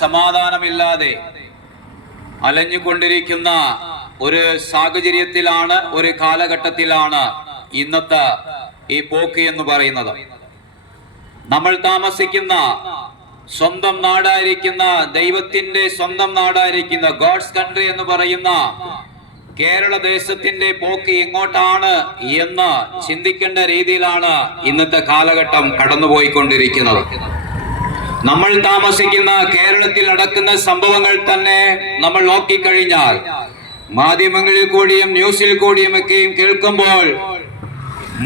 സമാധാനമില്ലാതെ അലഞ്ഞുകൊണ്ടിരിക്കുന്ന ഒരു സാഹചര്യത്തിലാണ്, ഒരു കാലഘട്ടത്തിലാണ് ഇന്നത്തെ ഈ പോക്ക് എന്ന് പറയുന്നത്. നമ്മൾ താമസിക്കുന്ന സ്വന്തം നാടായിരിക്കുന്ന, ദൈവത്തിന്റെ സ്വന്തം നാടായിരിക്കുന്ന, ഗോഡ്സ് കൺട്രി എന്ന് പറയുന്ന കേരള ദേശത്തിന്റെ പോക്ക് എങ്ങോട്ടാണ് എന്ന് ചിന്തിക്കേണ്ട രീതിയിലാണ് ഇന്നത്തെ കാലഘട്ടം കടന്നുപോയിക്കൊണ്ടിരിക്കുന്നത്. നമ്മൾ താമസിക്കുന്ന കേരളത്തിൽ നടക്കുന്ന സംഭവങ്ങൾ തന്നെ നമ്മൾ നോക്കിക്കഴിഞ്ഞാൽ മാധ്യമങ്ങളിൽ കൂടിയും ന്യൂസിൽ കൂടിയും ഒക്കെയും കേൾക്കുമ്പോൾ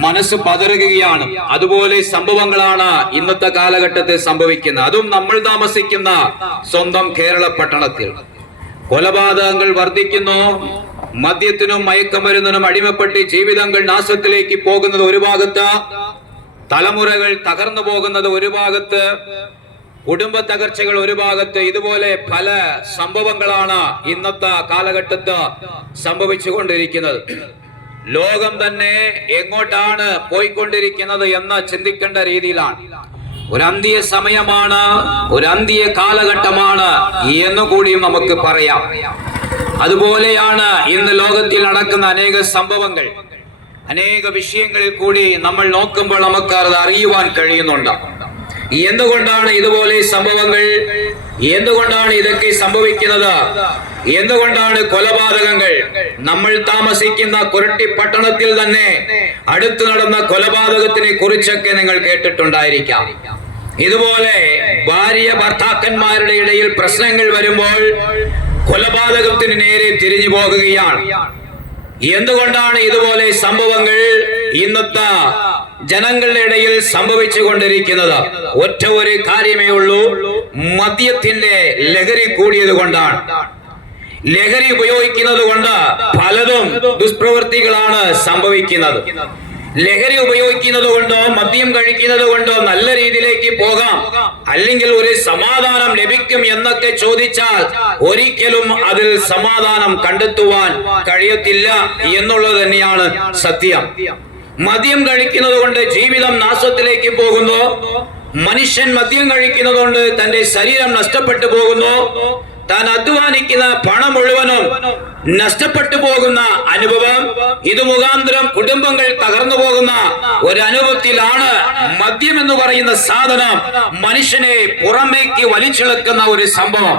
മനസ്സ് പതറുകയാണ്. അതുപോലെ സംഭവങ്ങളാണ് ഇന്നത്തെ കാലഘട്ടത്തിൽ സംഭവിക്കുന്നത്. അതും നമ്മൾ താമസിക്കുന്ന സ്വന്തം കേരള പട്ടണത്തിൽ കൊലപാതകങ്ങൾ വർദ്ധിക്കുന്നു. മദ്യത്തിനും മയക്കമരുന്നിനും അടിമപ്പെട്ട് ജീവിതങ്ങൾ നാശത്തിലേക്ക് പോകുന്നത് ഒരു ഭാഗത്ത്, തലമുറകൾ തകർന്നു പോകുന്നത് ഒരു ഭാഗത്ത്, കുടുംബ തകർച്ചകൾ ഒരു ഭാഗത്ത്. ഇതുപോലെ പല സംഭവങ്ങളാണ് ഇന്നത്തെ കാലഘട്ടത്ത് സംഭവിച്ചുകൊണ്ടിരിക്കുന്നത്. ലോകം തന്നെ എങ്ങോട്ടാണ് പോയിക്കൊണ്ടിരിക്കുന്നത് എന്ന് ചിന്തിക്കേണ്ട രീതിയിലാണ്. ഒരു അന്ത്യ സമയമാണ്, ഒരു അന്ത്യ കാലഘട്ടമാണ് എന്നുകൂടിയും നമുക്ക് പറയാം. അതുപോലെയാണ് ഇന്ന് ലോകത്തിൽ നടക്കുന്ന അനേക സംഭവങ്ങൾ, അനേക വിഷയങ്ങളിൽ കൂടി നമ്മൾ നോക്കുമ്പോൾ നമുക്ക് അത് അറിയുവാൻ കഴിയുന്നുണ്ട്. എന്തുകൊണ്ടാണ് ഇതുപോലെ സംഭവങ്ങൾ, എന്തുകൊണ്ടാണ് ഇതൊക്കെ സംഭവിക്കുന്നത്, എന്തുകൊണ്ടാണ് കൊലപാതകങ്ങൾ? നമ്മൾ താമസിക്കുന്ന കുരട്ടി പട്ടണത്തിൽ തന്നെ അടുത്ത് നടന്ന കൊലപാതകത്തിനെ കുറിച്ചൊക്കെ നിങ്ങൾ കേട്ടിട്ടുണ്ടായിരിക്കാം. ഇതുപോലെ ഭാര്യ ഭർത്താക്കന്മാരുടെ ഇടയിൽ പ്രശ്നങ്ങൾ വരുമ്പോൾ കൊലപാതകത്തിന് നേരെ തിരിഞ്ഞു പോകുകയാണ്. എന്തുകൊണ്ടാണ് ഇതുപോലെ സംഭവങ്ങൾ ഇന്നത്തെ ജനങ്ങളുടെ ഇടയിൽ സംഭവിച്ചു കൊണ്ടിരിക്കുന്നത്? ഒറ്റ ഒരു കാര്യമേ ഉള്ളൂ, മദ്യത്തിന്റെ ലഹരി കൂടിയത് കൊണ്ടാണ്. ലഹരി ഉപയോഗിക്കുന്നത് കൊണ്ട് പലതും ദുഷ്പ്രവൃത്തികളാണ് സംഭവിക്കുന്നത്. ലഹരി ഉപയോഗിക്കുന്നത് കൊണ്ടോ മദ്യം കഴിക്കുന്നത് കൊണ്ടോ നല്ല രീതിയിലേക്ക് പോകാം, അല്ലെങ്കിൽ ഒരു സമാധാനം ലഭിക്കും എന്നൊക്കെ ചോദിച്ചാൽ ഒരിക്കലും അതിൽ സമാധാനം കണ്ടെത്തുവാൻ കഴിയത്തില്ല എന്നുള്ളത് തന്നെയാണ് സത്യം. മദ്യം കഴിക്കുന്നത് കൊണ്ട് ജീവിതം നാശത്തിലേക്ക് പോകുന്നു. മനുഷ്യൻ മദ്യം കഴിക്കുന്നത് കൊണ്ട് തന്റെ ശരീരം നഷ്ടപ്പെട്ടു പോകുന്നു. താൻ അധ്വാനിക്കുന്ന പണം മുഴുവനും നഷ്ടപ്പെട്ടു പോകുന്ന അനുഭവം, ഇത് മുഖാന്തരം കുടുംബങ്ങൾ തകർന്നു പോകുന്ന ഒരു അനുഭവത്തിലാണ് മദ്യം എന്ന് പറയുന്ന സാധനം മനുഷ്യനെ പുറമേക്ക് വലിച്ചിളക്കുന്ന ഒരു സംഭവം.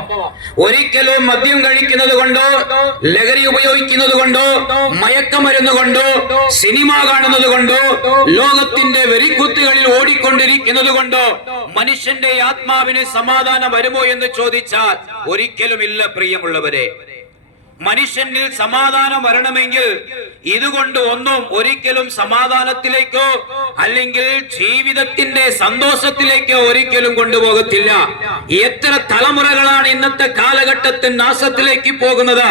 ഒരിക്കലും മദ്യം കഴിക്കുന്നത് കൊണ്ടോ, ലഹരി ഉപയോഗിക്കുന്നത് കൊണ്ടോ, മയക്കമരുന്ന് കൊണ്ടോ, സിനിമ കാണുന്നത് കൊണ്ടോ, ലോകത്തിന്റെ വെറിക്കുത്തുകളിൽ ഓടിക്കൊണ്ടിരിക്കുന്നത് കൊണ്ടോ മനുഷ്യന്റെ ആത്മാവിന് സമാധാനം വരുമോ എന്ന് ചോദിച്ചാൽ ഒരിക്കലുമില്ല. പ്രിയമുള്ളവരെ, മനുഷ്യനിൽ സമാധാനം വരണമെങ്കിൽ ഇതുകൊണ്ട് ഒന്നും ഒരിക്കലും സമാധാനത്തിലേക്കോ അല്ലെങ്കിൽ ജീവിതത്തിന്റെ സന്തോഷത്തിലേക്കോ ഒരിക്കലും കൊണ്ടുപോകത്തില്ല. എത്ര തലമുറകളാണ് ഇന്നത്തെ കാലഘട്ടത്തിൽ നാശത്തിലേക്ക് പോകുന്നത്?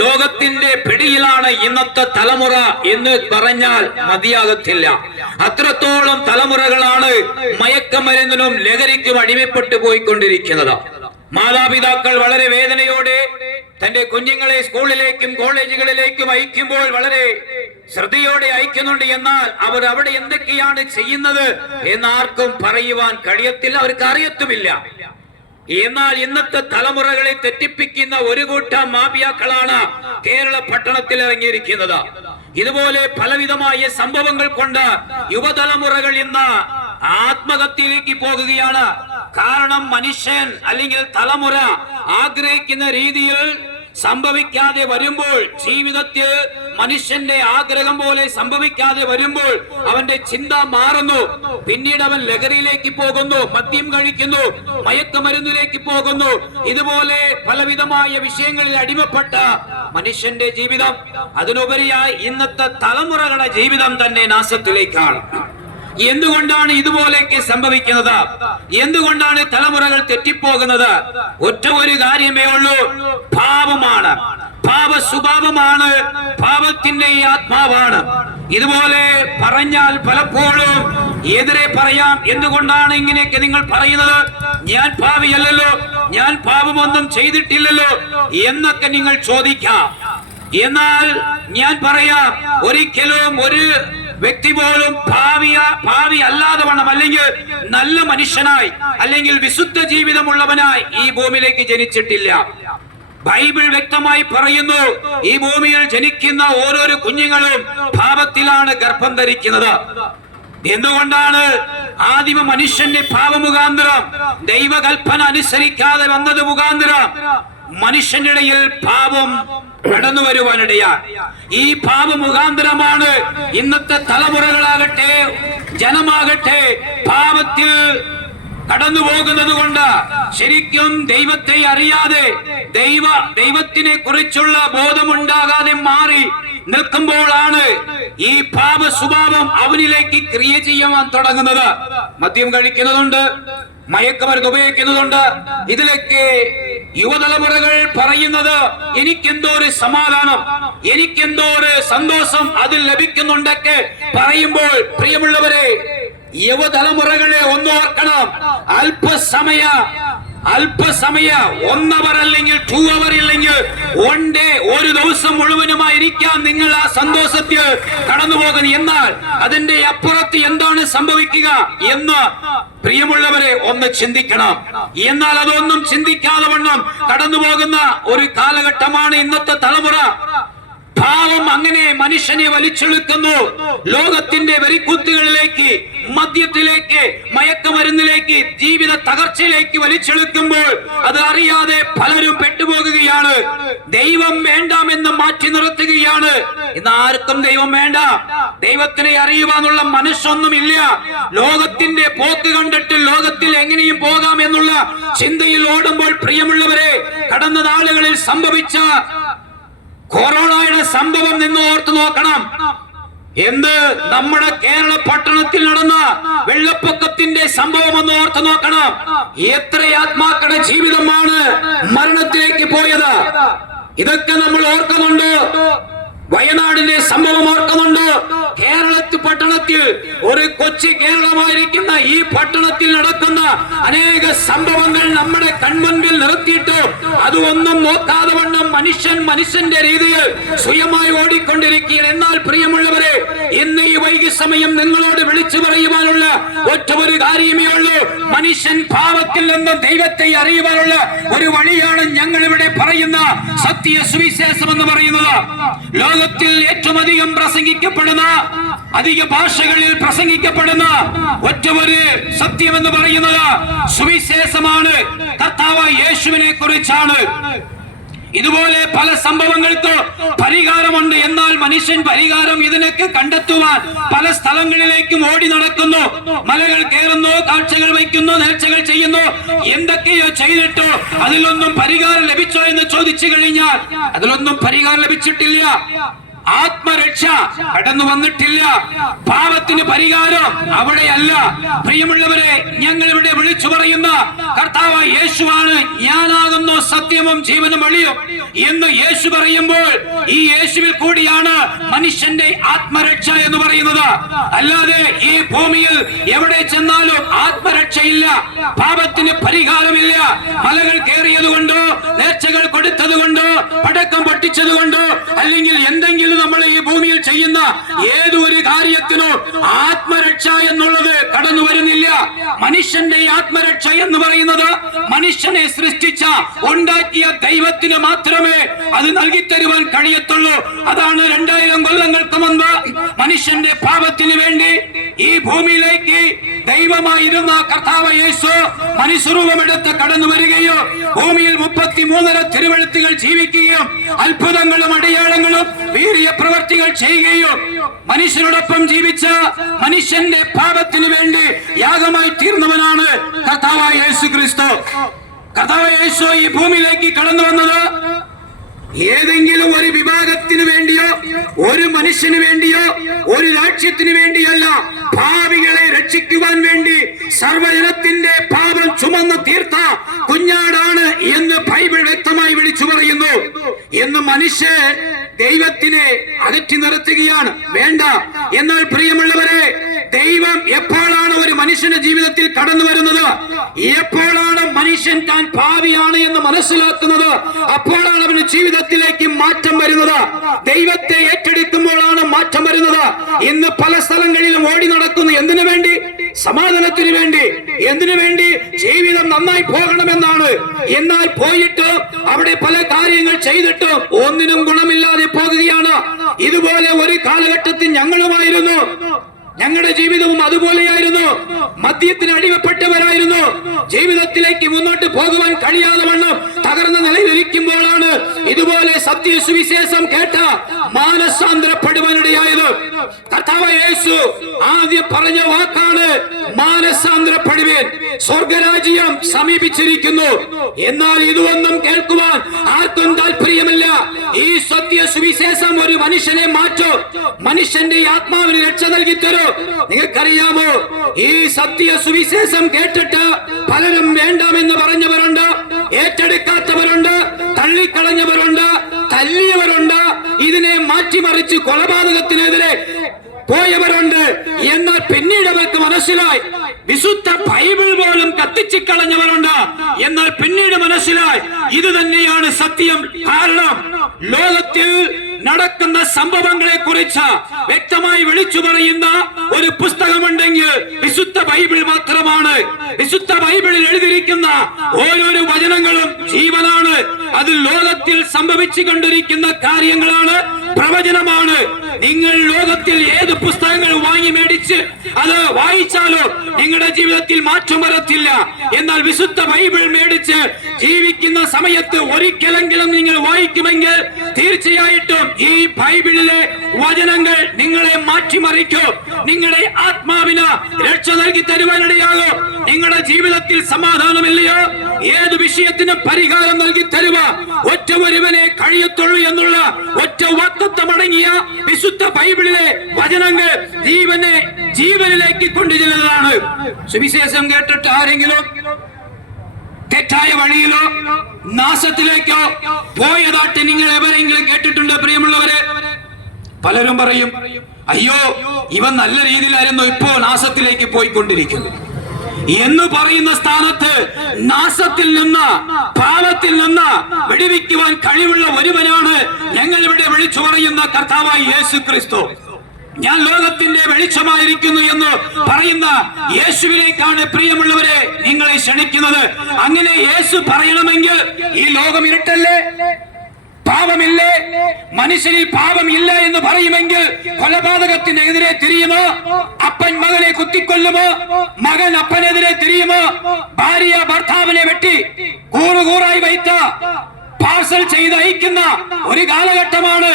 ലോകത്തിന്റെ പിടിയിലാണ് ഇന്നത്തെ തലമുറ എന്ന് പറഞ്ഞാൽ മതിയാകത്തില്ല. അത്രത്തോളം തലമുറകളാണ് മയക്കമരുന്നിനും ലഹരിക്കും അടിമപ്പെട്ടു പോയിക്കൊണ്ടിരിക്കുന്നത്. മാതാപിതാക്കൾ വളരെ വേദനയോടെ തന്റെ കുഞ്ഞുങ്ങളെ സ്കൂളിലേക്കും കോളേജുകളിലേക്കും അയക്കുമ്പോൾ വളരെ ശ്രദ്ധയോടെ അയക്കുന്നുണ്ട്. എന്നാൽ അവർ അവിടെ എന്തൊക്കെയാണ് ചെയ്യുന്നത് എന്നാർക്കും പറയുവാൻ കഴിയത്തില്ല, അവർക്ക് അറിയത്തുമില്ല. എന്നാൽ ഇന്നത്തെ തലമുറകളെ തെറ്റിപ്പിക്കുന്ന ഒരു കൂട്ടം മാഫിയാക്കളാണ് കേരള പട്ടണത്തിൽ ഇറങ്ങിയിരിക്കുന്നത്. ഇതുപോലെ പലവിധമായ സംഭവങ്ങൾ കൊണ്ട് യുവതലമുറകൾ ഇന്ന് ആത്മഹത്യയിലേക്ക് പോകുകയാണ്. കാരണം മനുഷ്യൻ അല്ലെങ്കിൽ തലമുറ ആഗ്രഹിക്കുന്ന രീതിയിൽ സംഭവിക്കാതെ വരുമ്പോൾ, ജീവിതത്തിൽ മനുഷ്യന്റെ ആഗ്രഹം പോലെ സംഭവിക്കാതെ വരുമ്പോൾ അവന്റെ ചിന്ത മാറുന്നു. പിന്നീട് അവൻ ലഹരിയിലേക്ക് പോകുന്നു, മദ്യം കഴിക്കുന്നു, മയക്കമരുന്നിലേക്ക് പോകുന്നു. ഇതുപോലെ പലവിധമായ വിഷയങ്ങളിൽ അടിമപ്പെട്ട മനുഷ്യന്റെ ജീവിതം, അതിനുപരിയായി ഇന്നത്തെ തലമുറകളുടെ ജീവിതം തന്നെ നാശത്തിലേക്കാണ്. എന്തുകൊണ്ടാണ് ഇതുപോലെയൊക്കെ സംഭവിക്കുന്നത്? എന്തുകൊണ്ടാണ് തലമുറകൾ തെറ്റിപ്പോകുന്നത്? ഒറ്റ ഒരു കാര്യമേ ഉള്ളൂ, പാപമാണ്. പാപ സ്വഭാവമാണ്, പാപത്തിന്റെ ആത്മാവാണ്. ഇതുപോലെ പറഞ്ഞാൽ പലപ്പോഴും എതിരെ പറയാം. എന്തുകൊണ്ടാണ് ഇങ്ങനെയൊക്കെ നിങ്ങൾ പറയുന്നത്? ഞാൻ പാപിയല്ലല്ലോ, ഞാൻ പാപമൊന്നും ചെയ്തിട്ടില്ലല്ലോ എന്നൊക്കെ നിങ്ങൾ ചോദിക്കാം. എന്നാൽ ഞാൻ പറയാം, ഒരിക്കലും ഒരു വ്യക്തി പോലും ഭാവി അല്ലാതെ വണ്ണം അല്ലെങ്കിൽ നല്ല മനുഷ്യനായി അല്ലെങ്കിൽ വിശുദ്ധ ജീവിതമുള്ളവനായി ഈ ഭൂമിയിലേക്ക് ജനിച്ചിട്ടില്ല. ബൈബിൾ വ്യക്തമായി പറയുന്നു, ഈ ഭൂമിയിൽ ജനിക്കുന്ന ഓരോരോ കുഞ്ഞുങ്ങളും പാപത്തിലാണ് ഗർഭം ധരിക്കുന്നത്. എന്തുകൊണ്ടാണ്? ആദിമ മനുഷ്യന്റെ പാപമുഖാന്തരം, ദൈവകൽപ്പന അനുസരിക്കാതെ വന്നത് മുഖാന്തരം മനുഷ്യന്റെ ഇടയിൽ പാപം കടന്നു വരുവാനിടയാണ്. ഈ പാപമുഖാന്തരമാണ് ഇന്നത്തെ തലമുറകളാകട്ടെ ജനമാകട്ടെ പാപത്തിൽ കടന്നു പോകുന്നത് കൊണ്ട് ശരിക്കും ദൈവത്തെ അറിയാതെ ദൈവത്തിനെ കുറിച്ചുള്ള ബോധമുണ്ടാകാതെ മാറി നിൽക്കുമ്പോഴാണ് ഈ പാപ സ്വഭാവം അവനിലേക്ക് ക്രിയ ചെയ്യാൻ തുടങ്ങുന്നത്. മദ്യം കഴിക്കുന്നതുണ്ട്, മയക്കുമരുന്ന് ഉപയോഗിക്കുന്നതുണ്ട്. ഇതിലേക്ക് യുവതലമുറകൾ പറയുന്നത് എനിക്കെന്തോ ഒരു സമാധാനം, എനിക്കെന്തോ ഒരു സന്തോഷം അതിൽ ലഭിക്കുന്നുണ്ടൊക്കെ പറയുമ്പോൾ, പ്രിയമുള്ളവരെ, യുവതലമുറകളെ ഒന്നോർക്കണം. അല്പസമയ 1 അവർ അല്ലെങ്കിൽ 2 അവർ ഇല്ലെങ്കിൽ 1 ഡേ, ഒരു ദിവസം മുഴുവനുമായിരിക്കാം നിങ്ങൾ ആ സന്തോഷത്തിൽ കടന്നു പോകുന്നത്. എന്നാൽ അതിന്റെ അപ്പുറത്ത് എന്താണ് സംഭവിക്കുക എന്ന് പ്രിയമുള്ളവരെ ഒന്ന് ചിന്തിക്കണം. എന്നാൽ അതൊന്നും ചിന്തിക്കാതെ വണ്ണം കടന്നു പോകുന്ന ഒരു കാലഘട്ടമാണ് ഇന്നത്തെ തലമുറ. പാവം അങ്ങനെ മനുഷ്യനെ വലിച്ചെടുക്കുന്നു. ലോകത്തിന്റെ വെറിക്കുത്തുകളിലേക്ക്, മദ്യത്തിലേക്ക്, മയക്കുമരുന്നിലേക്ക്, ജീവിത തകർച്ചയിലേക്ക് വലിച്ചെടുക്കുമ്പോൾ അത് അറിയാതെ പലരും പെട്ടുപോകുകയാണ്. ദൈവം വേണ്ടാമെന്ന് മാറ്റി നിർത്തുകയാണ്. ഇന്ന് ആർക്കും ദൈവം വേണ്ട, ദൈവത്തിനെ അറിയുവാനുള്ള മനസ്സൊന്നുമില്ല. ലോകത്തിന്റെ പോക്ക് കണ്ടിട്ട് ലോകത്തിൽ എങ്ങനെയും പോകാം എന്നുള്ള ചിന്തയിൽ ഓടുമ്പോൾ, പ്രിയമുള്ളവരെ, കടന്ന നാളുകളിൽ സംഭവിച്ച കൊറോണയുടെ സംഭവം നിന്ന് ഓർത്തു നോക്കണം. എന്ത് നമ്മുടെ കേരള പട്ടണത്തിൽ നടന്ന വെള്ളപ്പൊക്കത്തിന്റെ സംഭവം ഒന്ന് ഓർത്തു നോക്കണം. എത്ര ആത്മാക്കളുടെ ജീവിതമാണ് മരണത്തിലേക്ക് പോയത്. ഇതൊക്കെ നമ്മൾ ഓർക്കുന്നുണ്ട്. വയനാടിന്റെ സംഭവം ഓർക്കുന്നുണ്ട്. കേരളത്തിൽ പട്ടണത്തിൽ, ഒരു കൊച്ചി കേരളമായിരിക്കുന്ന ഈ പട്ടണത്തിൽ നടക്കുന്ന അനേക സംഭവങ്ങൾ നമ്മുടെ കൺമുൻപിൽ നിർത്തിയിട്ട് അതൊന്നും നോക്കാതെ വണ്ണം മനുഷ്യന്റെ രീതിയിൽ സ്വയമായി ഓടിക്കൊണ്ടിരിക്കുകയാണ്. എന്നാൽ പ്രിയമുള്ളവരെ, ഇന്ന് ഈ വൈകി സമയം നിങ്ങളോട് വിളിച്ചു പറയുവാനുള്ള ഒറ്റ ഒരു കാര്യമേ ഉള്ളൂ. മനുഷ്യൻ പാപത്തിൽ നിന്ന് ദൈവത്തെ അറിയുവാനുള്ള ഒരു വഴിയാണ് ഞങ്ങൾ ഇവിടെ പറയുന്ന സത്യ സുവിശേഷം എന്ന് പറയുന്നത്. ലോകത്തിൽ ഏറ്റവും അധികം പ്രസംഗിക്കപ്പെടുന്ന, അധിക ഭാഷകളിൽ പ്രസംഗിക്കപ്പെടുന്ന ഒറ്റ ഒരു സത്യം എന്ന് പറയുന്നത് സുവിശേഷമാണ്. കർത്താവ് യേശുവിനെ കുറിച്ചാണ്. ഇതുപോലെ പല സംഭവങ്ങൾക്ക് പരിഹാരമുണ്ട്. എന്നാൽ മനുഷ്യൻ പരിഹാരം ഇതിനൊക്കെ കണ്ടെത്തുവാൻ പല സ്ഥലങ്ങളിലേക്കും ഓടി നടക്കുന്നു. മലകൾ കയറുന്നു, കാഴ്ചകൾ വയ്ക്കുന്നു, നേർച്ചകൾ ചെയ്യുന്നു, എന്തൊക്കെയോ ചെയ്തിട്ടോ അതിലൊന്നും പരിഹാരം ലഭിച്ചോ എന്ന് ചോദിച്ചു കഴിഞ്ഞാൽ അതിലൊന്നും പരിഹാരം ലഭിച്ചിട്ടില്ല. ആത്മരക്ഷ കടന്നു വന്നിട്ടില്ല. പാപത്തിന് പരിഹാരം അവിടെയല്ല. പ്രിയമുള്ളവരെ, ഞങ്ങൾ ഇവിടെ വിളിച്ചു പറയുന്ന കർത്താവ് യേശുവാണ്. ഞാനാകുന്നു സത്യവും ജീവനും വഴിയും എന്ന് യേശു പറയുമ്പോൾ ഈ യേശുവിൽ കൂടിയാണ് മനുഷ്യന്റെ ആത്മരക്ഷ എന്ന് പറയുന്നത്. അല്ലാതെ ഈ ഭൂമിയിൽ എവിടെ ചെന്നാലും ആത്മരക്ഷയില്ല, പാപത്തിന് പരിഹാരമില്ല. മലകൾ കയറിയത് കൊണ്ടോ, നേർച്ചകൾ കൊടുത്തത് കൊണ്ടോ, പടക്കം പൊട്ടിച്ചത് കൊണ്ടോ, അല്ലെങ്കിൽ എന്തെങ്കിലും നമ്മൾ ഈ ഭൂമിയിൽ ചെയ്യുന്ന ഏതൊരു കാര്യത്തിനോ ആത്മരക്ഷ എന്നുള്ളത് കടന്നു വരുന്നില്ല. മനുഷ്യന്റെ ആത്മരക്ഷ എന്ന് പറയുന്നത് മനുഷ്യനെ സൃഷ്ടിച്ച, ഉണ്ടാക്കിയ ദൈവത്തിന് മാത്രമേ അത് നൽകി തരുവാൻ കഴിയത്തുള്ളൂ. അതാണ് 2000 കൊല്ലങ്ങൾക്ക് മുൻപ് മനുഷ്യന്റെ പാപത്തിന് വേണ്ടി ഈ ഭൂമിയിലേക്ക് ദൈവമായിരുന്ന കർത്താവ് യേശു മനുഷ്യരൂപമെടുത്ത് കടന്നു വരികയോ ഭൂമിയിൽ 33 തിരുവെഴുത്തുകൾ ജീവിക്കുകയും അത്ഭുതങ്ങളും അടയാളങ്ങളും വീര്യ പ്രവർത്തികൾ ചെയ്യുകയോ മനുഷ്യരോടൊപ്പം ജീവിച്ച, മനുഷ്യന്റെ പാപത്തിന് വേണ്ടി യാഗമായി തീർന്നവനാണ് കർത്താവായ യേശു ക്രിസ്തു. കർത്താവായ യേശു ഈ ഭൂമിയിലേക്ക് കടന്നു വന്നത് ഏതെങ്കിലും ഒരു വിഭാഗത്തിന് വേണ്ടിയോ, ഒരു മനുഷ്യന് വേണ്ടിയോ, ഒരു രാജ്യത്തിന് വേണ്ടിയല്ല. ഭാവികളെ രക്ഷിക്കുവാൻ വേണ്ടി സർവ്വജനത്തിന്റെ പാപം ചുമന്ന് തീർത്ത കുഞ്ഞാടാണ് എന്ന് ബൈബിൾ വ്യക്തമായി വിളിച്ചു പറയുന്നു. എന്ന് മനുഷ്യൻ ദൈവത്തിനെ അകറ്റി നിർത്തുകയാണ് വേണ്ട. എന്നാൽ പ്രിയമുള്ളവരെ, ദൈവം എപ്പോഴാണ് ഒരു മനുഷ്യന്റെ ജീവിതത്തിൽ കടന്നു വരുന്നത്, എപ്പോഴാണ് മനുഷ്യൻ താൻ പാപിയാണ് എന്ന് മനസ്സിലാക്കുന്നത്, അപ്പോഴാണ് അവന് ജീവിതത്തിലേക്ക് മാറ്റം വരുന്നത്. ദൈവത്തെ ഏറ്റെടുക്കുമ്പോഴാണ് മാറ്റം വരുന്നത്. ഇന്ന് പല സ്ഥലങ്ങളിലും ഓടി നടക്കുന്നു. എന്തിനു വേണ്ടി? സമാധാനത്തിന് വേണ്ടി. എന്തിനു വേണ്ടി? ജീവിതം നന്നായി പോകണമെന്നാണ്. എന്നാൽ പോയിട്ട് അവിടെ പല കാര്യങ്ങൾ ചെയ്തിട്ട് ഒന്നിനും ഗുണമില്ലാതെ പോകുകയാണ്. ഇതുപോലെ ഒരു കാലഘട്ടത്തിൽ ഞങ്ങളുമായിരുന്നു. ഞങ്ങളുടെ ജീവിതവും അതുപോലെയായിരുന്നു. മദ്യത്തിന് അടിമപ്പെട്ടവരായിരുന്നു. ജീവിതത്തിലേക്ക് മുന്നോട്ട് പോകുവാൻ കഴിയാതെ വണ്ണം തകർന്ന നിലയിലിരിക്കുമ്പോഴാണ് ഇതുപോലെ സത്യ സുവിശേഷം കേട്ട മാനസാന്തരപ്പെടുവാനിടയായത്. കർത്താവ് യേശു ആദ്യം പറഞ്ഞ വാക്കാണ് മാനസാന്തരപ്പെടുവേൻ, സ്വർഗരാജ്യം സമീപിച്ചിരിക്കുന്നു. എന്നാൽ ഇതൊന്നും കേൾക്കുവാൻ ആർക്കും താല്പര്യമില്ല. ഈ സത്യ സുവിശേഷം ഒരു മനുഷ്യനെ മാറ്റും, മനുഷ്യന്റെ ആത്മാവിന് രക്ഷ നൽകി തരും. നിങ്ങൾക്കറിയാമോ, ഈ സത്യ സുവിശേഷം കേട്ടിട്ട് പലരും വേണ്ടാമെന്ന് പറഞ്ഞവരുണ്ട്, ഏറ്റെടുക്കാത്തവരുണ്ട്, തള്ളിക്കളഞ്ഞവരുണ്ട്, തല്ലിയവരുണ്ട്, ഇതിനെ മാറ്റിമറിച്ച് കൊലപാതകത്തിനെതിരെ പോയവരുണ്ട്. എന്നാൽ പിന്നീട് അവർക്ക് മനസ്സിലായി, വിശുദ്ധ ബൈബിൾ പോലും കത്തിച്ചു കളഞ്ഞവരുണ്ട്. എന്നാൽ പിന്നീട് മനസ്സിലായി ഇത് തന്നെയാണ് സത്യം. കാരണം ലോകത്തിൽ നടക്കുന്ന സംഭവങ്ങളെ കുറിച്ച് വ്യക്തമായി വിളിച്ചു പറയുന്ന ഒരു പുസ്തകമുണ്ടെങ്കിൽ വിശുദ്ധ ബൈബിൾ മാത്രമാണ്. വിശുദ്ധ ബൈബിളിൽ എഴുതിയിരിക്കുന്ന ഓരോരോ വചനങ്ങളും ജീവനാണ്. അത് ലോകത്തിൽ സംഭവിച്ചു കൊണ്ടിരിക്കുന്ന കാര്യങ്ങളാണ്, പ്രവചനമാണ്. നിങ്ങൾ ലോകത്തിൽ ഏത് പുസ്തകങ്ങൾ വാങ്ങി മേടിച്ച് അത് വായിച്ചാലോ നിങ്ങളുടെ ജീവിതത്തിൽ മാറ്റം വരത്തില്ല. എന്നാൽ വിശുദ്ധ ബൈബിൾ മേടിച്ച് ജീവിക്കുന്ന സമയത്ത് ഒരിക്കലെങ്കിലും നിങ്ങൾ വായിക്കുമെങ്കിൽ തീർച്ചയായിട്ടും ഈ ബൈബിളിലെ വചനങ്ങൾ നിങ്ങളെ മാറ്റിമറിക്കും. നിങ്ങളുടെ ആത്മാവിന് രക്ഷ നൽകി തരുവാനിടയാകും. നിങ്ങളുടെ ജീവിതത്തിൽ സമാധാനമില്ലയോ? ഏത് വിഷയത്തിനും പരിഹാരം നൽകി തരുക ഒറ്റ ഒരുവനെ കഴിയത്തുള്ളൂ എന്നുള്ള ഒറ്റ വാക്തത്വമടങ്ങിയ വിശുദ്ധ ബൈബിളിലെ വചനങ്ങൾ ജീവനിലേക്ക് കൊണ്ടുചെല്ലുന്നതാണ്. സുവിശേഷം കേട്ടിട്ട് ആരെങ്കിലും തെറ്റായ വഴിയിലോ നാശത്തിലേക്കോ പോയതായിട്ട് നിങ്ങൾ എവരെങ്കിലും കേട്ടിട്ടുണ്ട്? പ്രിയമുള്ളവരെ, പലരും പറയും, അയ്യോ ഇവൻ നല്ല രീതിയിലായിരുന്നു, ഇപ്പോ നാശത്തിലേക്ക് പോയിക്കൊണ്ടിരിക്കുന്നു എന്ന് പറയുന്ന സ്ഥാനത്ത് നാശത്തിൽ നിന്ന്, പാപത്തിൽ നിന്ന് വിടുവിക്കുവാൻ കഴിവുള്ള ഒരുവനാണ് ഞങ്ങൾ ഇവിടെ വിളിച്ചു പറയുന്ന കർത്താവായ യേശു ക്രിസ്തു. ഞാൻ ലോകത്തിന്റെ വെളിച്ചമായിരിക്കുന്നു എന്ന് പറയുന്ന യേശുവിലേക്കാണ് പ്രിയമുള്ളവരെ നിങ്ങളെ ക്ഷണിക്കുന്നത്. അങ്ങനെ യേശു പറയണമെങ്കിൽ ഈ ലോകം ഇരുട്ടല്ലേ, പാപമില്ലേ, മനുഷ്യനിൽ പാപമില്ല എന്ന് പറയുമെങ്കിൽ കൊലപാതകത്തിനെതിരെ തിരിയുമോ? അപ്പൻ മകനെ കുത്തിക്കൊല്ലുമോ? മകൻ അപ്പനെതിരെ തിരിയുമോ? ഭാര്യ ഭർത്താവിനെ വെട്ടി കൂറുകൂറായി വയ്ത്ത പാർസൽ ചെയ്ത് അയക്കുന്ന ഒരു കാലഘട്ടമാണ്.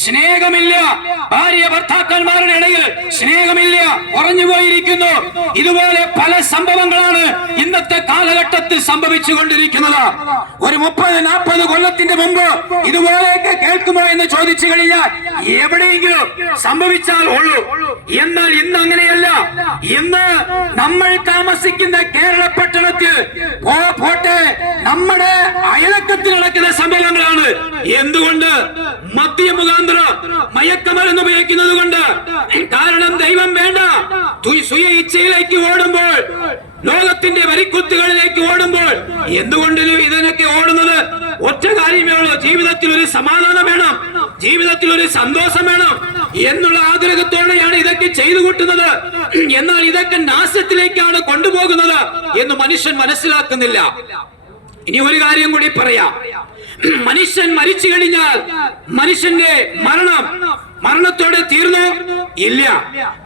സ്നേഹമില്ല, ഭാര്യ ഭർത്താക്കന്മാരുടെ ഇടയിൽ സ്നേഹമില്ല, കുറഞ്ഞുപോയിരിക്കുന്നു. ഇതുപോലെ പല സംഭവങ്ങളാണ് ഇന്നത്തെ കാലഘട്ടത്തിൽ സംഭവിച്ചുകൊണ്ടിരിക്കുന്നത്. ഒരു 30-40 കൊല്ലത്തിന്റെ മുമ്പ് ഇതുപോലെയൊക്കെ കേൾക്കുമോ എന്ന് ചോദിച്ചു കഴിഞ്ഞാൽ എവിടെയെങ്കിലും സംഭവിച്ചാൽ ഉള്ളൂ. എന്നാൽ ഇന്ന് അങ്ങനെയല്ല. ഇന്ന് നമ്മൾ താമസിക്കുന്ന കേരള പട്ടണത്തിൽ പോട്ടെ, നമ്മുടെ അയലക്കത്തിൽ നടക്കുന്ന സംഭവങ്ങളാണ്. എന്തുകൊണ്ട്? മദ്യ മുഖാന്തരം മയക്കമരുന്ന് ഉപയോഗിക്കുന്നത് കൊണ്ട്. കാരണം ദൈവം വേണ്ട, സ്വയ ഇച്ഛയിലേക്ക് ഓടുമ്പോൾ, ലോകത്തിന്റെ വരിക്കുത്തുകളിലേക്ക് ഓടുമ്പോൾ എന്തുകൊണ്ട് ഇതിനൊക്കെ ഓടുന്നത്? ഒറ്റ കാര്യമേ ഉള്ളൂ, ജീവിതത്തിൽ ഒരു സമാധാനം വേണം, ജീവിതത്തിൽ ഒരു സന്തോഷം വേണം എന്നുള്ള ആഗ്രഹത്തോടെയാണ് ഇതൊക്കെ ചെയ്തു കൂട്ടുന്നത്. എന്നാൽ ഇതൊക്കെ നാശത്തിലേക്കാണ് കൊണ്ടുപോകുന്നത് എന്ന് മനുഷ്യൻ മനസ്സിലാക്കുന്നില്ല. ഇനി ഒരു കാര്യം കൂടി പറയാം. മനുഷ്യൻ മരിച്ചു കഴിഞ്ഞാൽ മനുഷ്യന്റെ മരണത്തോടെ തീർന്നു? ഇല്ല.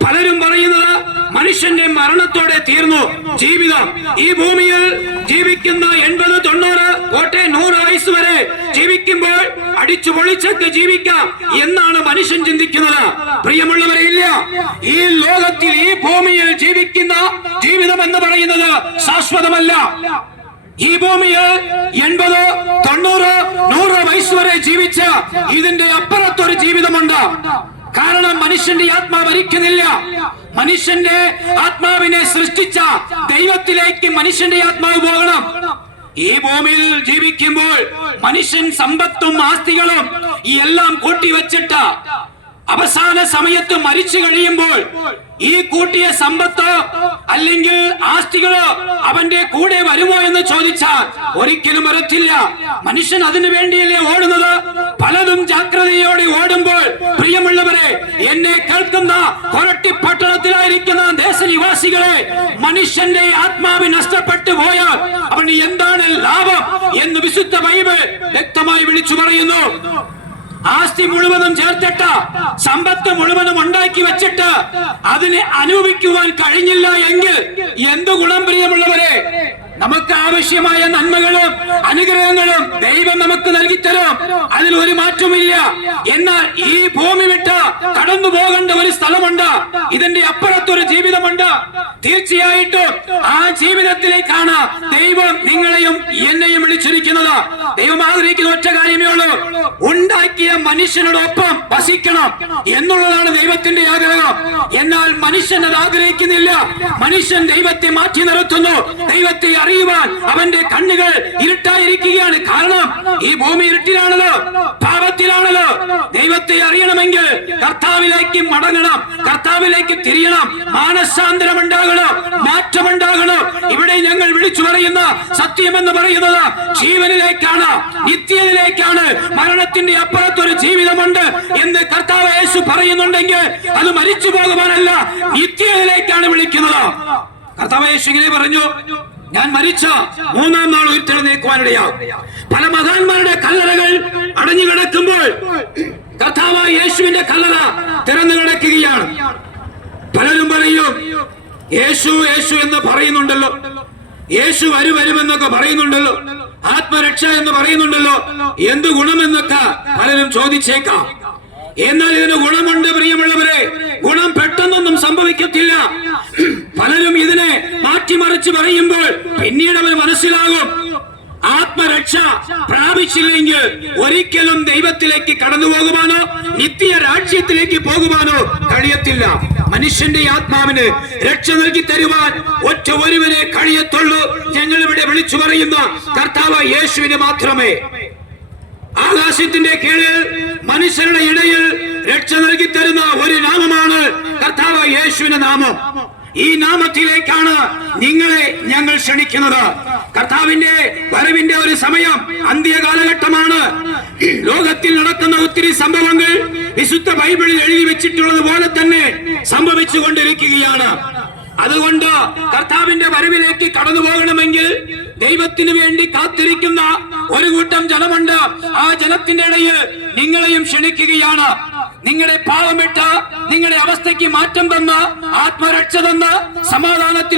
പലരും പറയുന്നത് മനുഷ്യന്റെ മരണത്തോടെ തീർന്നു ജീവിതം. ഈ ഭൂമിയിൽ ജീവിക്കുന്ന 80, 90, 100 വയസ്സ് വരെ ജീവിക്കുമ്പോൾ അടിച്ചു പൊളിച്ചൊക്കെ ജീവിക്കാം എന്നാണ് മനുഷ്യൻ ചിന്തിക്കുന്നത്. പ്രിയമുള്ളവരെ, ഇല്ല. ഈ ലോകത്തിൽ, ഈ ഭൂമിയിൽ ജീവിക്കുന്ന ജീവിതം എന്ന് പറയുന്നത് ശാശ്വതമല്ല. ഈ ഭൂമിയിൽ 80, 90, 100 വയസ്സ് വരെ ജീവിച്ച ഇതിന്റെ അപ്പുറത്തൊരു ജീവിതമുണ്ട്. കാരണം മനുഷ്യന്റെ ആത്മാവ് മരിക്കുന്നില്ല. മനുഷ്യന്റെ ആത്മാവിനെ സൃഷ്ടിച്ച ദൈവത്തിലേക്ക് മനുഷ്യന്റെ ആത്മാവ് പോകണം. ഈ ഭൂമിയിൽ ജീവിക്കുമ്പോൾ മനുഷ്യൻ സമ്പത്തും ആസ്തികളും എല്ലാം കൂട്ടിവെച്ചിട്ട് അവസാന സമയത്ത് മരിച്ചു കഴിയുമ്പോൾ ഈ കൂട്ടിയ സമ്പത്തോ അല്ലെങ്കിൽ ആസ്തികളോ അവന്റെ കൂടെ വരുമോ എന്ന് ചോദിച്ചാൽ ഒരിക്കലും വരത്തില്ല. മനുഷ്യൻ അതിനു വേണ്ടിയല്ലേ ഓടുന്നത്? പലതും ജാഗ്രതയോടെ ഓടുമ്പോൾ, പ്രിയമുള്ളവരെ, എന്നെ കേൾക്കുന്ന കൊരട്ടി പട്ടണത്തിലായിരിക്കുന്ന ദേശനിവാസികളെ, മനുഷ്യന്റെ ആത്മാവ് നഷ്ടപ്പെട്ടു പോയാൽ അവന് എന്താണ് ലാഭം എന്ന് വിശുദ്ധ ബൈബിൾ വ്യക്തമായി വിളിച്ചു പറയുന്നു. ആസ്തി മുഴുവനും ചേർത്തിട്ട്, സമ്പത്ത് മുഴുവനും ഉണ്ടാക്കി വെച്ചിട്ട് അതിനെ അനുഭവിക്കുവാൻ കഴിഞ്ഞില്ല എങ്കിൽ എന്തു ഗുണം? പ്രിയമുള്ളവരെ, നമുക്ക് ആവശ്യമായ നന്മകളും അനുഗ്രഹങ്ങളും ദൈവം നമുക്ക് നൽകിത്തരും, അതിൽ ഒരു മാറ്റമില്ല. എന്നാൽ ഈ ഭൂമി വിട്ട് കടന്നു പോകേണ്ട ഒരു സ്ഥലമുണ്ട്, ഇതിന്റെ അപ്പുറത്തൊരു ജീവിതമുണ്ട്. തീർച്ചയായിട്ടും ആ ജീവിതത്തിലേക്കാണ് ദൈവം നിങ്ങളെയും എന്നെയും വിളിച്ചിരിക്കുന്നത്. ദൈവം ആഗ്രഹിക്കുന്ന ഒറ്റ കാര്യമേ ഉള്ളൂ, ഉണ്ടാക്കിയ മനുഷ്യനോടൊപ്പം വസിക്കണം എന്നുള്ളതാണ് ദൈവത്തിന്റെ ആഗ്രഹം. എന്നാൽ മനുഷ്യൻ അത് ആഗ്രഹിക്കുന്നില്ല. മനുഷ്യൻ ദൈവത്തെ മാറ്റി നിർത്തുന്നു. ദൈവത്തെ അറിയുവാൻ അവന്റെ കണ്ണുകൾ ഇരുട്ടായിരിക്കുകയാണ്. കാരണം ഈ ഭൂമി ഇരുട്ടിലാണല്ലോ, പാപത്തിലാണല്ലോ. ദൈവത്തെ അറിയണമെങ്കിൽ കർത്താവിലേക്ക് മടങ്ങണം, കർത്താവിലേക്ക് തിരിയണം, മാനസാന്തരം ഉണ്ടാകണം, മാറ്റമുണ്ടാകണം. ഇവിടെ ഞങ്ങൾ വിളിച്ചു പറയുന്ന സത്യമെന്ന് പറയുന്നത് ജീവനിലേക്കാണ്, നിത്യതയിലേക്കാണ്. മരണത്തിന്റെ അപ്പുറത്തൊരു ജീവിതമുണ്ട് എന്ന് കർത്താവ് യേശു പറയുന്നുണ്ടെങ്കിൽ അത് മരിച്ചു പോകുവാനല്ല, നിത്യതയിലേക്കാണ് വിളിക്കുന്നത്. കർത്താവ് യേശു ഇങ്ങനെ പറഞ്ഞു, ഞാൻ മരിച്ച മൂന്നാം നാൾ ഉയർത്തെഴുന്നേൽക്കുവാനിടയാകും. പല മഹാന്മാരുടെ കല്ലറകൾ അടഞ്ഞു കിടക്കുമ്പോൾ കർത്താവ് യേശുവിന്റെ കല്ലറ തുറന്നു കിടക്കുകയാണ്. പലരും പറയും, യേശു യേശു എന്ന് പറയുന്നുണ്ടല്ലോ, യേശു വരുമെന്നൊക്കെ പറയുന്നുണ്ടല്ലോ, ആത്മരക്ഷ എന്ന് പറയുന്നുണ്ടല്ലോ, എന്ത് ഗുണമെന്നൊക്കെ പലരും ചോദിച്ചേക്കാം. എന്നാൽ ഇതിന് ഗുണമുണ്ട് പ്രിയമുള്ളവരെ, ഗുണം പെട്ടെന്നൊന്നും സംഭവിക്കത്തില്ല. പലരും ഇതിനെ മാറ്റിമറിച്ച് പറയുമ്പോൾ പിന്നീട് അവർ മനസ്സിലാകും, ആത്മരക്ഷ പ്രാപിച്ചില്ലെങ്കിൽ ഒരിക്കലും ദൈവത്തിലേക്ക് കടന്നു പോകുവാനോ നിത്യ രാജ്യത്തിലേക്ക് പോകുവാനോ കഴിയത്തില്ല. മനുഷ്യന്റെ ആത്മാവിന് രക്ഷ നൽകി തരുവാൻ ഒറ്റ ഒരുവനെ കഴിയത്തുള്ളൂ. ഞങ്ങൾ ഇവിടെ വിളിച്ചു പറയുന്ന കർത്താവ് യേശുവിന് മാത്രമേ. ആകാശത്തിന്റെ കീഴിൽ മനുഷ്യരുടെ ഇടയിൽ രക്ഷ നൽകി തരുന്ന ഒരു നാമമാണ് കർത്താവ് യേശുവിന്റെ നാമം. ഈ നാമത്തിലേക്കാണ് നിങ്ങളെ ഞങ്ങൾ ക്ഷണിക്കുന്നത്. കർത്താവിന്റെ വരവിന്റെ ഒരു സമയം അന്ത്യകാലഘട്ടമാണ്. ലോകത്തിൽ നടക്കുന്ന ഒത്തിരി സംഭവങ്ങൾ വിശുദ്ധ ബൈബിളിൽ എഴുതി വെച്ചിട്ടുള്ളത് പോലെ തന്നെ സംഭവിച്ചു കൊണ്ടിരിക്കുകയാണ്. അതുകൊണ്ട് കർത്താവിന്റെ വരവിലേക്ക് കടന്നു പോകണമെങ്കിൽ ദൈവത്തിന് വേണ്ടി കാത്തിരിക്കുന്ന ഒരു കൂട്ടം ജനമുണ്ട്. ആ ജനത്തിന്റെ ഇടയിൽ നിങ്ങളെയും ക്ഷണിക്കുകയാണ്. നിങ്ങളുടെ പാവമിട്ട് നിങ്ങളുടെ അവസ്ഥയ്ക്ക് മാറ്റം തന്ന് ആത്മരക്ഷ തന്ന് സമാധാനത്തിൽ